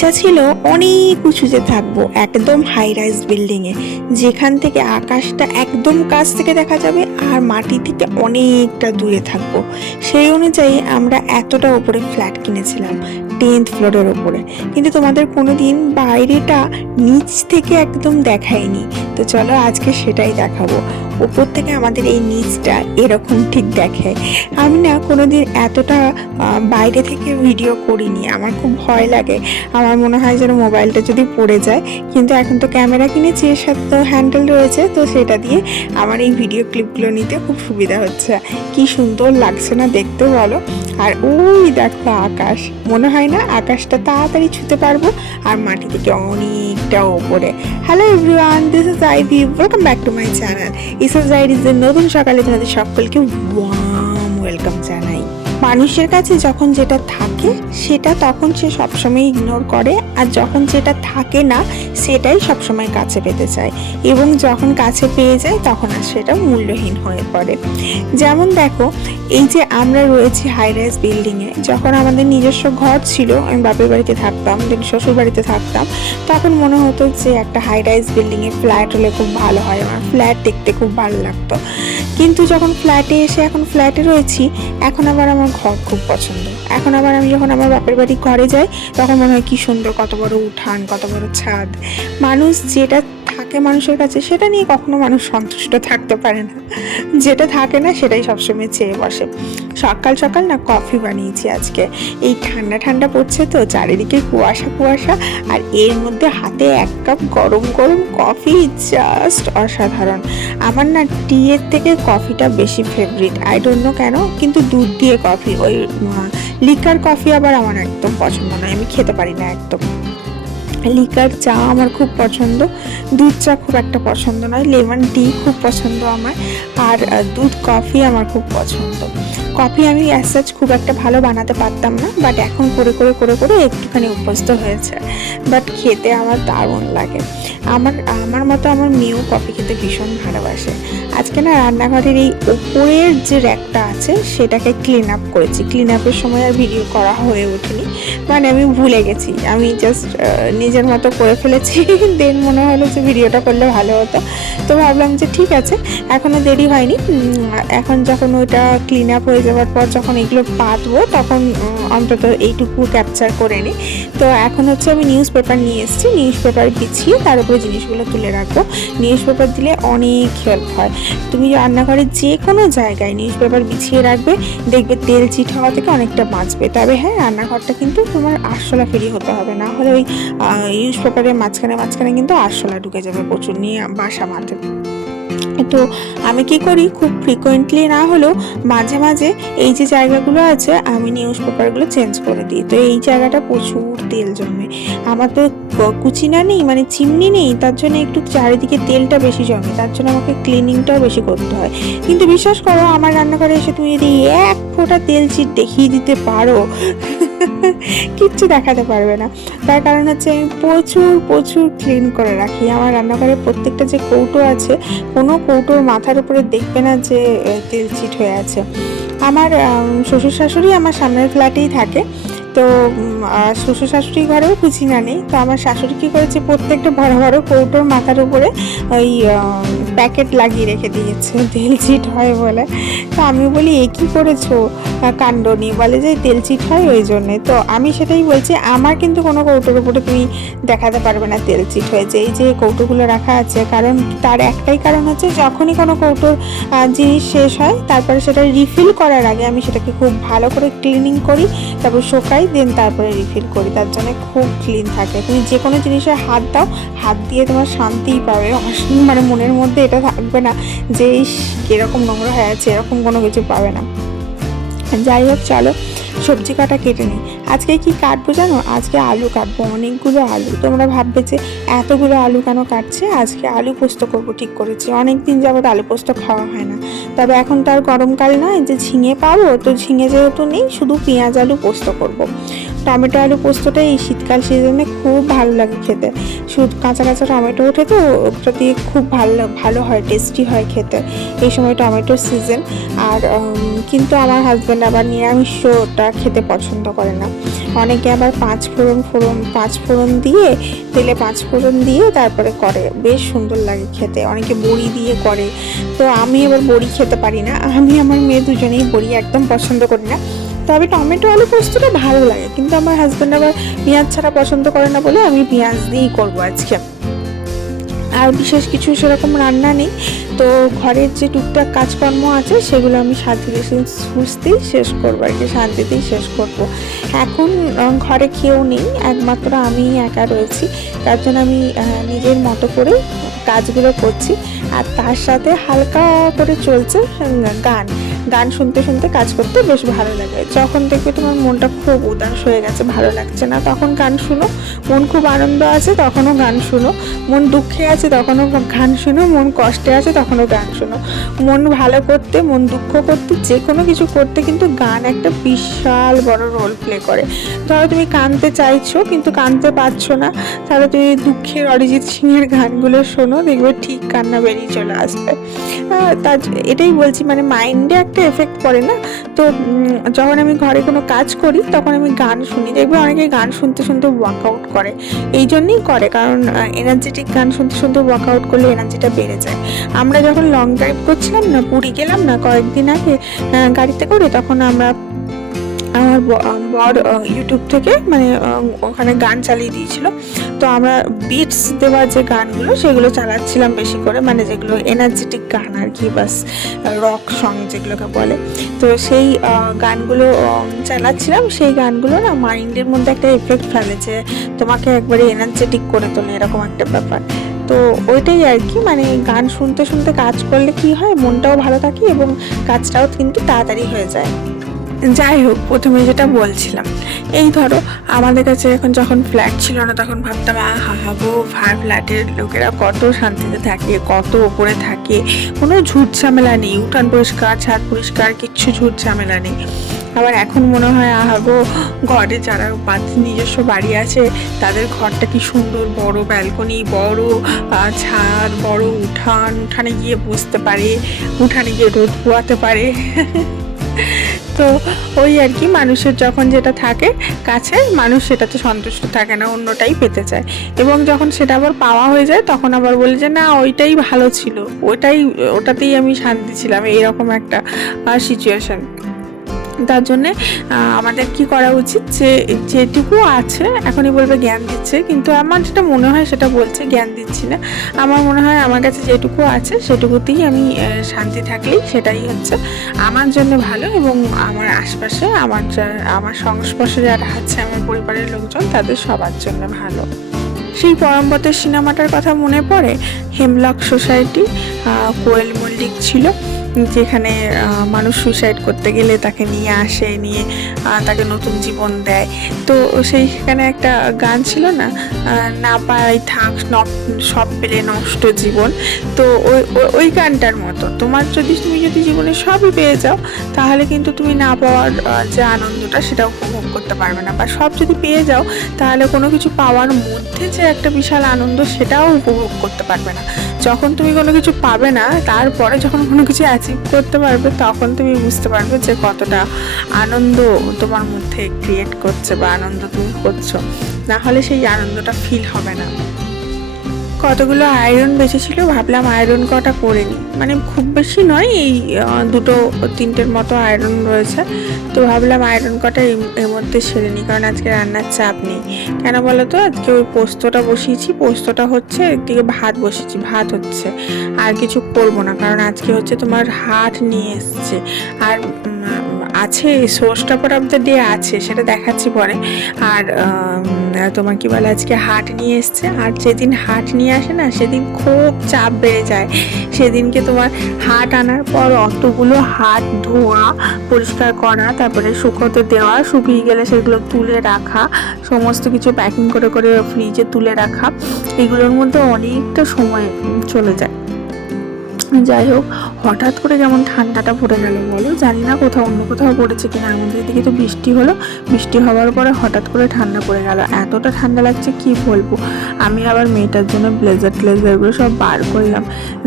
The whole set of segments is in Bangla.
ইচ্ছা ছিল অনেক উঁচুতে থাকব, একদম হাই রাইজ বিল্ডিংয়ে যেখান থেকে আকাশটা একদম কাছ থেকে দেখা যাবে আর মাটি থেকে অনেকটা দূরে থাকব। সেই অনুযায়ী আমরা এতটা ওপরে ফ্ল্যাট কিনেছিলাম টেন্থ ফ্লোরের ওপরে কিন্তু তোমাদের কোনো দিন বাইরেটা নিচ থেকে একদম দেখায়নি। তো চলো আজকে সেটাই দেখাবো। ওপর থেকে আমাদের এই নিচটা এরকম ঠিক দেখায় আমি না কোনোদিন এতটা বাইরে থেকে ভিডিও করিনি। আমার খুব ভয় লাগে। আমার মনে হয় যেন মোবাইলটা যদি পড়ে যায়। কিন্তু এখন তো ক্যামেরা কিনেছি, এর সাথে তো হ্যান্ডেল রয়েছে, তো সেটা দিয়ে আমার এই ভিডিও ক্লিপগুলো নিতে খুব সুবিধা হচ্ছে। কি সুন্দর লাগছে না দেখতে বলো? আর ওই দেখো আকাশ। মনে হয় না আকাশটা তাড়াতাড়ি ছুতে পারব, আর মাটি থেকে অনেকটা ওপরে। Hello everyone this is Ivy welcome back to my channel ইসো জাইডিজের নতুন সকালে তোমাদের সকলকে ওয়াম ওয়েলকাম জানাই। মানুষের কাছে যখন যেটা থাকে, সেটা তখন সে সবসময় ইগনোর করে, আর যখন যেটা থাকে না, সেটাই সবসময় কাছে পেতে চায়। এবং যখন কাছে পেয়ে যায়, তখন আর সেটা মূল্যহীন হয়ে পড়ে। যেমন দেখো, এই যে আমরা রয়েছি হাই রাইজ বিল্ডিংয়ে যখন আমাদের নিজস্ব ঘর ছিল, আমি বাপের বাড়িতে থাকতাম শ্বশুর বাড়িতে থাকতাম, তখন মনে হতো যে একটা হাই রাইজ বিল্ডিংয়ে ফ্ল্যাট হলে খুব ভালো হয়, আমার ফ্ল্যাট দেখতে খুব ভালো লাগতো। কিন্তু যখন ফ্ল্যাটে এসে এখন ফ্ল্যাটে রয়েছি, এখন আবার আমার ঘর খুব পছন্দ। এখন আবার আমি যখন আমার বাপের বাড়ি ঘরে যাই, তখন মনে হয় কি সুন্দর, কত বড় উঠান, কত বড় ছাদ। মানুষ যেটা থাকে মানুষের কাছে, সেটা নিয়ে কখনো মানুষ সন্তুষ্ট থাকতে পারে না। যেটা থাকে না, সেটাই সবসময় চেয়ে বসে। সকাল সকাল না কফি বানিয়েছি আজকে। এই ঠান্ডা ঠান্ডা পড়ছে তো, চারিদিকে কুয়াশা কুয়াশা, আর এর মধ্যে হাতে এক কাপ গরম গরম কফি, জাস্ট অসাধারণ। আমার না টি এর থেকে কফিটা বেশি ফেভারিট আই ডোন্ট নো কেন, কিন্তু দুধ দিয়ে কফি, ওই লিকার কফি আবার আমার একদম পছন্দ নয়, আমি খেতে পারি না একদম। লিকার চা আমার খুব পছন্দ। দুধ চা খুব একটা পছন্দ নয়, লেমন টি খুব পছন্দ আমার, আর দুধ কফি আমার খুব পছন্দ। কফি আমি অ্যাজ খুব একটা ভালো বানাতে পারতাম না বাট এখন করে করে করে করে একটুখানি অভ্যস্ত হয়েছে। বাট খেতে আমার দারুণ লাগে। আমার আমার মতো আমার মেয়েও কফি খেতে ভীষণ ভালোবাসে। আজকে না রান্নাঘরের এই ওপরের যে র্যাকটা আছে, সেটাকে ক্লিন আপ করেছি। ক্লিন আপের সময় আর ভিডিও করা হয়ে ওঠেনি। মানে আমি ভুলে গেছি। আমি জাস্ট নিজের মতো করে ফেলেছি। দেন মনে হলো যে ভিডিওটা করলে ভালো হতো। তো ভাবলাম যে ঠিক আছে এখনও দেরি হয়নি। এখন যখন ওইটা ক্লিন আপ হয়ে যাওয়ার পর যখন এগুলো পাতবো, তখন অন্তত এইটুকু ক্যাপচার করে নিই তো এখন হচ্ছে আমি নিউজ পেপার নিয়ে এসেছি। নিউজ পেপার বিছিয়ে তার উপরে জিনিসগুলো তুলে রাখব। নিউজ পেপার দিলে অনেক হেল্প হয়। তুমি রান্নাঘরে যে কোনো জায়গায় নিউজ পেপার বিছিয়ে রাখবে, দেখবে তেল চিট হওয়া থেকে অনেকটা বাঁচবে। তবে হ্যাঁ রান্নাঘরটা কিন্তু তোমার আরশোলা ফেরি হতে হবে। না হলে ওই নিউজ পেপারের মাঝখানে মাঝখানে কিন্তু আরশোলা ঢুকে যাবে প্রচুর। নিয়ে বাসা মাঠে। তো আমি কি করি, খুব ফ্রিকোয়েন্টলি না হলেও মাঝে মাঝে এই যে জায়গাগুলো আছে, আমি নিউজ পেপারগুলো চেঞ্জ করে দিই। তো এই জায়গাটা প্রচুর তেল জমে। আমার তো কুচিনা নেই মানে চিমনি নেই, তার জন্য একটু চারিদিকে তেলটা বেশি জমে, তার জন্য আমাকে ক্লিনিংটাও বেশি করতে হয়। কিন্তু বিশ্বাস করো, আমার রান্নাঘরে এসে তুমি যদি এক ফোঁটা তেল চিট দেখিয়ে দিতে পারো কিচ্ছু দেখাতে পারবে না। তার কারণ হচ্ছে আমি প্রচুর প্রচুর ক্লিন করে রাখি। আমার রান্নাঘরে প্রত্যেকটা যে কৌটো আছে, কোনো কৌটোর মাথার উপরে দেখবে না যে তেল চিট হয়ে আছে। আমার শ্বশুর শাশুড়ি আমার সামনের ফ্ল্যাটেই থাকে। তো শ্বশুর শাশুড়ি ঘরেও কুচিনা নেই। তো আমার শাশুড়ি কী করেছে, প্রত্যেকটা বড় বড় কৌটোর মাথার উপরে ওই প্যাকেট লাগিয়ে রেখে দিয়েছে, তেল চিট হয় বলে। তো আমি বলি, এ কী করেছ কাণ্ড নেই বলে যে, তেল চিট হয় ওই জন্যে। তো আমি সেটাই বলছি, আমার কিন্তু কোনো কৌটোর উপরে তুমি দেখাতে পারবে না তেল চিট হয়েছে। এই যে কৌটোগুলো রাখা আছে, কারণ তার একটাই কারণ হচ্ছে, যখনই কোনো কৌটোর জিনিস শেষ হয়, তারপরে সেটা রিফিল করার আগে আমি সেটাকে খুব ভালো করে ক্লিনিং করি, তারপর শোকাই দেন তারপরে রিফিল করি। তার জন্য খুব ক্লিন থাকে। তুমি যে কোনো জিনিসে হাত দাও, হাত দিয়ে তোমার শান্তিই পাবে। মানে মনের মধ্যে এটা থাকবে না যে ইস, কীরকম নোংরা হয়ে আছে, এরকম কোনো কিছু পাবে না। যাই হোক, চলো, সবজি কাটা কেটে নিই। আজকে কি কাটবো জানো? আজকে আলু কাটবো, অনেকগুলো আলু। তোমরা ভাববে যে এতগুলো আলু কেন কাটছে? আজকে আলু পোস্ত করব, ঠিক করেছি। অনেক দিন যাবত আলু পোস্ত খাওয়া হয় না। তবে এখন তো আর গরমকাল নয়, যে ঝিঙে পাবো, তো ঝিঙে যেহেতু নেই, শুধু পেঁয়াজ, আলু পোস্ত করব। টমেটো আলু পোস্তটা এই শীতকাল সিজনে খুব ভালো লাগে খেতে। শুধু কাঁচা কাঁচা টমেটো ওঠে তো, ওটা দিয়ে খুব ভালো ভালো হয় টেস্টি হয় খেতে। এই সময় টমেটোর সিজন আর কিন্তু আমার হাজব্যান্ড আবার নিরামিষটা খেতে পছন্দ করে না। অনেকে আবার পাঁচ ফোড়ন ফোড়ন, পাঁচ ফোড়ন দিয়ে, তেলে পাঁচ ফোড়ন দিয়ে তারপরে করে। বেশ সুন্দর লাগে খেতে। অনেকে বড়ি দিয়ে করে। তো আমি এবার বড়ি খেতে পারি না। আমি, আমার মেয়ে দুজনেই বড়ি একদম পছন্দ করি না। তবে টমেটো আলু পোস্তটা ভালো লাগে, কিন্তু আমার হাজব্যান্ড আবার পেঁয়াজ ছাড়া পছন্দ করে না বলে আমি পেঁয়াজ দিয়েই করব আজকে। আর বিশেষ কিছু সেরকম রান্না নেই, তো ঘরের যে টুকটাক কাজকর্ম আছে সেগুলো আমি শান্তিতে সুস্থেই শেষ করব আর কি, শান্তিতেই শেষ করব। এখন ঘরে কেউ নেই, একমাত্র আমিই একা রয়েছি, তার জন্য আমি নিজের মতো করে কাজগুলো করছি। আর তার সাথে হালকা করে চলছে গান। গান শুনতে শুনতে কাজ করতে বেশ ভালো লাগে। যখন দেখবে তোমার মনটা খুব উদাস হয়ে গেছে, ভালো লাগছে না, তখন গান শুনো। মন খুব আনন্দ আছে, তখনও গান শুনো। মন দুঃখে আছে, তখনও গান শোনো। মন কষ্টে আছে, তখনও গান শোনো। মন ভালো করতে, মন দুঃখ করতে, যে কোনো কিছু করতে কিন্তু গান একটা বিশাল বড় রোল প্লে করে। ধরো তুমি কাঁদতে চাইছো, কিন্তু কাঁদতে পারছ না। তাহলে তুমি দুঃখের অরিজিৎ সিংয়ের গানগুলো শোনো, দেখবে ঠিক কান্না বেরিয়ে চলে আসবে। তার এটাই বলছি মানে মাইন্ডে একটা এফেক্ট পড়ে না। তো যখন আমি ঘরে কোনো কাজ করি, তখন আমি গান শুনি। দেখবে অনেকে গান শুনতে শুনতে ওয়ার্কআউট করে। এই জন্যই করে, কারণ এনার্জেটিক গান শুনতে শুনতে ওয়ার্কআউট করলে এনার্জিটা বেড়ে যায়। আমরা যখন লং ড্রাইভ করছিলাম না, পুরী গেলাম না কয়েকদিন আগে গাড়িতে করে, তখন আমরা আমার বর ইউটিউব থেকে মানে ওখানে গান চালিয়ে দিয়েছিল। তো আমরা বিটস দেওয়া যে গানগুলো, সেগুলো চালাচ্ছিলাম বেশি করে মানে যেগুলো এনার্জেটিক গান আর কি, বাস রক সং যেগুলোকে বলে। তো সেই গানগুলো চালাচ্ছিলাম। সেই গানগুলো না মাইন্ডের মধ্যে একটা এফেক্ট ফেলে যে তোমাকে একবারে এনার্জেটিক করে তোলে, এরকম একটা ব্যাপার। তো ওইটাই আর কি মানে গান শুনতে শুনতে কাজ করলে কি হয়, মনটাও ভালো থাকে এবং কাজটাও কিন্তু তাড়াতাড়ি হয়ে যায়। যাই হোক প্রথমে যেটা বলছিলাম, এই ধরো আমাদের কাছে এখন যখন ফ্ল্যাট ছিল না, তখন ভাবতাম, আহা, হাবো ফ্ল্যাটের লোকেরা কত শান্তিতে থাকে, কত ওপরে থাকে, কোনো ঝুট ঝামেলা নেই, উঠান পরিষ্কার, ছাদ পরিষ্কার, কিচ্ছু ঝুট ঝামেলা নেই। আবার এখন মনে হয় আহাগো ঘরে যারা নিজস্ব বাড়ি আছে, তাদের ঘরটা কি সুন্দর, বড় ব্যালকনি বড় ছাদ, বড় উঠান, উঠানে গিয়ে বসতে পারে, উঠানে গিয়ে রোদ পোয়াতে পারে। তো ওই আর কি, মানুষের যখন যেটা থাকে কাছে, মানুষ সেটাতে সন্তুষ্ট থাকে না, অন্যটাই পেতে চায়। এবং যখন সেটা আবার পাওয়া হয়ে যায়, তখন আবার বলে যে, না, ওইটাই ভালো ছিল। ওটাই ওটাতেই আমি শান্তি ছিলাম, এইরকম একটা সিচুয়েশন তার জন্যে আমাদের কি করা উচিত যে যেটুকু আছে, এখনই বলবে জ্ঞান দিচ্ছে। কিন্তু আমার যেটা মনে হয় সেটা বলছে জ্ঞান দিচ্ছি না। আমার মনে হয় আমার কাছে যেটুকু আছে সেটুকুতেই আমি শান্তি থাকলেই সেটাই হচ্ছে আমার জন্য ভালো এবং আমার আশপাশে, আমার আমার সংস্পর্শে যারা আছে, আমার পরিবারের লোকজন, তাদের সবার জন্য ভালো। সেই পরমপথের সিনেমাটার কথা মনে পড়ে? হেমলক সোসাইটি কোয়েল মল্লিক ছিল। যেখানে মানুষ সুইসাইড করতে গেলে তাকে নিয়ে আসে, নিয়ে তাকে নতুন জীবন দেয়। তো সেইখানে একটা গান ছিল না না পাই থাক সব পেলে নষ্ট জীবন। তো ওই- ওই গানটার মতো। তোমার যদি, তুমি যদি জীবনে সবই পেয়ে যাও, তাহলে কিন্তু তুমি না পাওয়ার যে আনন্দটা সেটা উপভোগ করতে পারবে না। বা সব যদি পেয়ে যাও, তাহলে কোনো কিছু পাওয়ার মধ্যে যে একটা বিশাল আনন্দ সেটাও উপভোগ করতে পারবে না। যখন তুমি কোনো কিছু পাবে না, তারপরে যখন কোনো কিছু অ্যাচিভ করতে পারবে, তখন তুমি বুঝতে পারবে যে কতটা আনন্দ তোমার মধ্যে ক্রিয়েট করছে বা আনন্দ তুমি করছ। না হলে সেই আনন্দটা ফিল হবে না। কতগুলো আয়রন বেঁচেছিল ভাবলাম আয়রন কটা করে নিই। মানে খুব বেশি নয়, এই দুটো তিনটের মতো আয়রন রয়েছে। তো ভাবলাম আয়রন কটা এর- মধ্যে সেরে নিই, কারণ আজকে রান্নার চাপ নেই। কেন বলো তো আজকে ওই পোস্তটা বসিয়েছি, পোস্তটা হচ্ছে একদিকে ভাত বসিয়েছি, ভাত হচ্ছে। আর কিছু করব না, কারণ আজকে হচ্ছে তোমার হাট নিয়ে এসছে। আর আছে সোর্সটা পর দ্য ডে আছে, সেটা দেখাচ্ছি পরে। আর তোমার কি বলে আজকে হাট নিয়ে এসছে, আর যেদিন হাট নিয়ে আসে না, সেদিন খুব চাপ বেড়ে যায়। সেদিনকে তোমার হাট আনার পর অতগুলো হাট ধোয়া, পরিষ্কার করা, তারপরে শুকোতে দেওয়া, শুকিয়ে গেলে সেগুলো তুলে রাখা, সমস্ত কিছু প্যাকিং করে করে ফ্রিজে তুলে রাখা, এগুলোর মধ্যে অনেকটা সময় চলে যায়। যাই হোক, হঠাৎ করে যেমন ঠান্ডাটা পড়ে গেল, বলো? জানি না কোথাও অন্য কোথাও পড়েছে কিনা। আমাদের দিকে তো বৃষ্টি হলো। বৃষ্টি হওয়ার পরে হঠাৎ করে ঠান্ডা পড়ে গেল। এতটা ঠান্ডা লাগছে, কি বলব? আমি আবার মেয়েটার জন্য ব্লেজার ট্লেজারগুলো সব বার করলাম।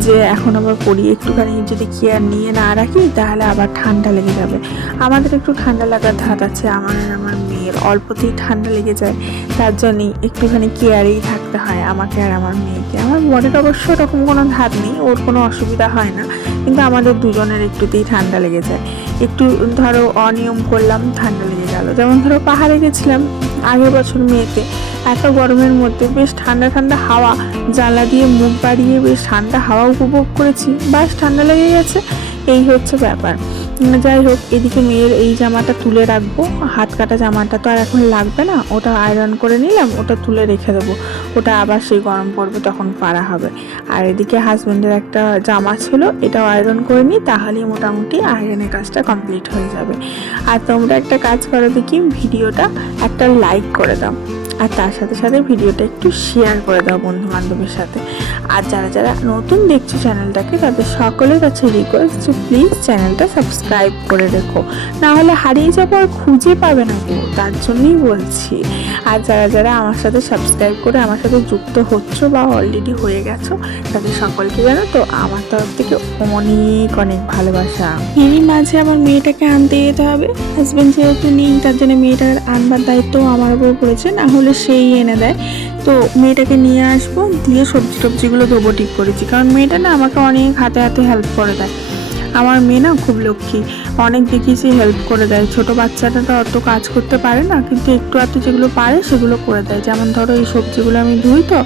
যে এখন আবার পরি একটুখানি যদি কেয়ার নিয়ে না রাখি, তাহলে আবার ঠান্ডা লেগে যাবে। আমাদের একটু ঠান্ডা লাগার ধাত আছে, আমার আর আমার মেয়ের। অল্পতেই ঠান্ডা লেগে যায়। তার জন্যই একটুখানি কেয়ারেই থাকতে হয় আমাকে আর আমার মেয়েকে। আমার বরের অবশ্য ওরকম কোনো ধাত নেই, ওর কোনো অসুবিধা হয় না। কিন্তু আমাদের দুজনের একটুতেই ঠান্ডা লেগে যায়। একটু ধরো অনিয়ম করলাম, ঠান্ডা লেগে গেল। যেমন ধরো পাহাড়ে গেছিলাম আগের বছর মেয়েতে এত গরমের মধ্যে বেশ ঠান্ডা ঠান্ডা হাওয়া জানলা দিয়ে মুখ বাড়িয়ে বেশ ঠান্ডা হাওয়া উপভোগ করেছি। বাস ঠান্ডা লেগে গেছে, এই হচ্ছে ব্যাপার। যাই হোক, এদিকে মেয়ের এই জামাটা তুলে রাখব। হাত কাটা জামাটা তো আর এখন লাগবে না, ওটা আয়রন করে নিলাম, ওটা তুলে রেখে দেবো। ওটা আবার সেই গরম পড়বে তখন পারা হবে। আর এদিকে হাজব্যান্ডের একটা জামা ছিল, এটাও আয়রন করে নিই, তাহলেই মোটামুটি আয়রনের কাজটা কমপ্লিট হয়ে যাবে। আর তোমরা একটা কাজ করো দেখি, ভিডিওটা একটা লাইক করে দাও। আর তার সাথে সাথে ভিডিওটা একটু শেয়ার করে দাও বন্ধু বান্ধবের সাথে। আর যারা যারা নতুন দেখছ চ্যানেলটাকে তাদের সকলের কাছে রিকোয়েস্ট যে প্লিজ চ্যানেলটা সাবস্ক্রাইব করে রেখো। না হলে হারিয়ে যাব আর খুঁজে পাবে না কেউ, তার জন্যই বলছি। আর যারা যারা আমার সাথে সাবস্ক্রাইব করে আমার সাথে যুক্ত হচ্ছ বা অলরেডি হয়ে গেছো, তাদের সকলকে জানো তো, আমার তরফ থেকে অনেক অনেক ভালোবাসা। এরই মাঝে আমার মেয়েটাকে আনতে যেতে হবে। হাজব্যান্ড যেহেতু নেই, তার জন্য মেয়েটার আনবার দায়িত্ব আমার উপর পড়েছে। না হলে সেই এনে দেয়। তো মেয়েটাকে নিয়ে আসব, দিয়ে সবজি টবজিগুলো ধোবো ঠিক করেছি। কারণ মেয়েটা না আমাকে অনেক হাতে হাতে হেল্প করে দেয়। আমার মেয়ে না খুব লক্ষ্মী। অনেক দেখিয়েছি হেল্প করে দেয়। ছোট বাচ্চাটা তো অত কাজ করতে পারে না, কিন্তু একটু আধটু যেগুলো পারে সেগুলো করে দেয়। যেমন ধরো এই সবজিগুলো আমি ধুই তো,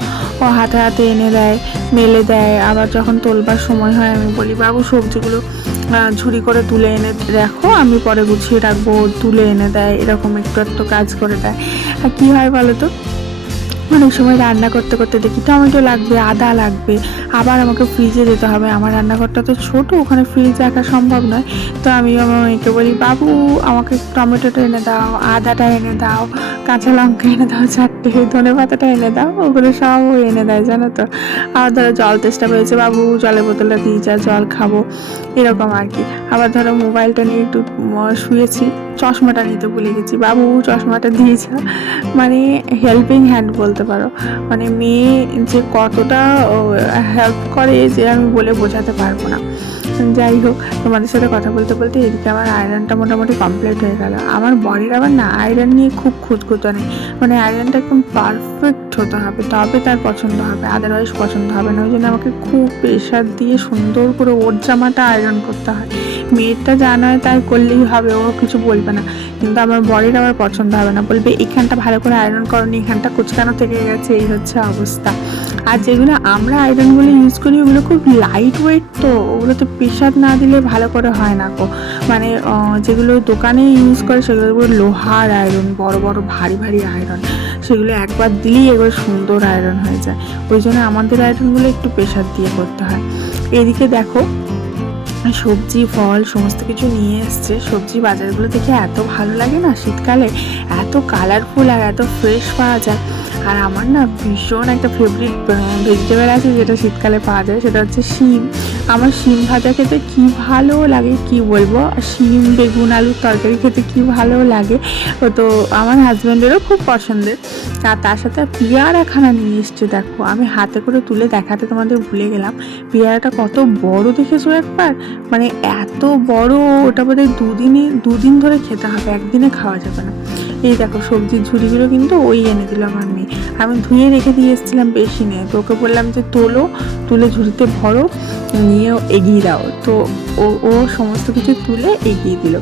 ও হাতে হাতে এনে দেয়, মেলে দেয়। আবার যখন তোলবার সময় হয় আমি বলি, বাবু, সবজিগুলো ঝুড়ি করে তুলে এনে রাখো, আমি পরে গুছিয়ে রাখব। তুলে এনে দেয়, এরকম একটু একটু কাজ করে দেয়। আর কী হয় বলো তো? অনেক সময় রান্না করতে করতে দেখি টমেটো লাগবে, আদা লাগবে, আবার আমাকে ফ্রিজে যেতে হবে। আমার রান্নাঘরটা তো ছোট, ওখানে ফ্রিজ রাখা সম্ভব নয়। তো আমি আমার মেয়েকে বলি, বাবু, আমাকে টমেটোটা এনে দাও, আদাটা এনে দাও, কাঁচা লঙ্কা এনে দাও, চারটে, ধনে পাতাটা এনে দাও, ওগুলো সব এনে দেয়, জানো তো? আবার ধরো জল তেষ্টা পেয়েছে বাবু, জলের বোতলটা দিয়ে যা, জল খাব। এরকম আর কি। আবার ধরো মোবাইলটা নিয়ে একটু শুয়েছি। চশমাটা নিতে ভুলে গেছি। বাবু, চশমাটা দিয়েছ। মানে হেল্পিং হ্যান্ড বলতে পারো। মানে মেয়ে যে কতটা হেল্প করে যে আমি বলে বোঝাতে পারব না। যাই হোক। তোমাদের সাথে কথা বলতে বলতে এদিকে আমার আয়রনটা মোটামুটি কমপ্লিট হয়ে গেল। আমার বডির আবার না আয়রন নিয়ে খুব খুঁতখুতো নেই মানে আয়রনটা একদম পারফেক্ট হতে হবে, তবে তার পছন্দ হবে। আদারওয়াইজ পছন্দ হবে না। ওই জন্য আমাকে খুব প্রেশার দিয়ে সুন্দর করে ওর জামাটা আয়রন করতে হয়। মেয়েরটা যা নয় তাই করলেই হবে, ও কিছু বলবে না। কিন্তু আমার বডির আবার পছন্দ হবে না। বলবে এখানটা ভালো করে আয়রন করো করনি এখানটা কুচকানো থেকে গেছে। এই হচ্ছে অবস্থা। আর যেগুলো আমরা আয়রনগুলো ইউজ করি, ওগুলো খুব লাইট ওয়েট তো ওগুলোতে প্রেশার না দিলে ভালো করে হয় না কো মানে যেগুলো দোকানে ইউজ করে, সেগুলো লোহার আয়রন, বড় বড়, ভারী ভারী আয়রন। সেগুলো একবার দিলেই এবার সুন্দর আয়রন হয়ে যায়। ওই জন্য আমাদের আয়রনগুলো একটু প্রেশার দিয়ে করতে হয়। এদিকে দেখো, সবজি, ফল, সমস্ত কিছু নিয়ে এসছে। সবজি বাজারগুলো দেখে এত ভালো লাগে না শীতকালে? এত কালারফুল আর এত ফ্রেশ পাওয়া যায়। আর আমার না ভীষণ একটা ফেভারিট ভেজিটেবল আছে যেটা শীতকালে পাওয়া যায়, সেটা হচ্ছে শিম। আমার শিম ভাজা খেতে কি ভালো লাগে কি বলব? আর শিম, বেগুন, আলুর তরকারি খেতে কি ভালো লাগে? ও তো আমার হাজব্যান্ডেরও খুব পছন্দের। আর তার সাথে পেয়ারাখানা নিয়ে এসছে, দেখো। আমি হাতে করে তুলে দেখাতে তোমাদের ভুলে গেলাম। পেয়ারাটা কত বড় দেখেছ একবার? মানে এত বড়, ওটা বোধহয় দুদিনে, দুদিন ধরে খেতে হবে, একদিনে খাওয়া যাবে না। এই দেখো সবজির ঝুড়িগুলো কিন্তু ওই এনে দিল আমার মেয়ে আমি ধুয়ে রেখে দিয়ে এসেছিলাম বেশি নিয়ে তো ওকে বললাম যে, তোলো, তুলে ঝুড়িতে ভরো, নিয়ে এগিয়ে দাও। তো ও ও সমস্ত কিছু তুলে এগিয়ে দিল।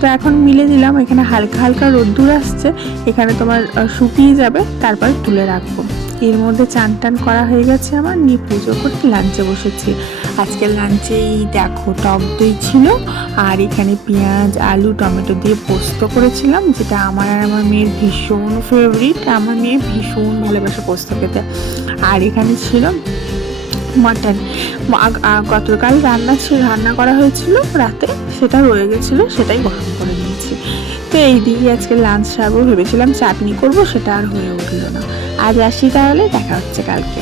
তো এখন মিলে দিলাম, এখানে হালকা হালকা রোদ্দুর আসছে, এখানে তোমার শুকিয়ে যাবে, তারপর তুলে রাখব। এর মধ্যে চান টান করা হয়ে গেছে আমার, নিয়ে পুজো করতে লাঞ্চে বসেছি। আজকে লাঞ্চেই দেখো টক দই ছিল আর এখানে পেঁয়াজ, আলু, টমেটো দিয়ে পোস্ত করেছিলাম, যেটা আমার আর আমার মেয়ের ভীষণ ফেভারিট আমার মেয়ে ভীষণ ভালোবাসে পোস্ত খেতে। আর এখানে ছিল মাটন গতকাল রান্না ছিল রান্না করা হয়েছিল রাতে, সেটা রয়ে গেছিল, সেটাই গরম করে নিয়েছি। তো এই দিয়ে আজকে লাঞ্চ সারবো ভেবেছিলাম চাটনি করব, সেটা আর হয়ে উঠল না। আজ আসি তাহলে, দেখা হচ্ছে কালকে।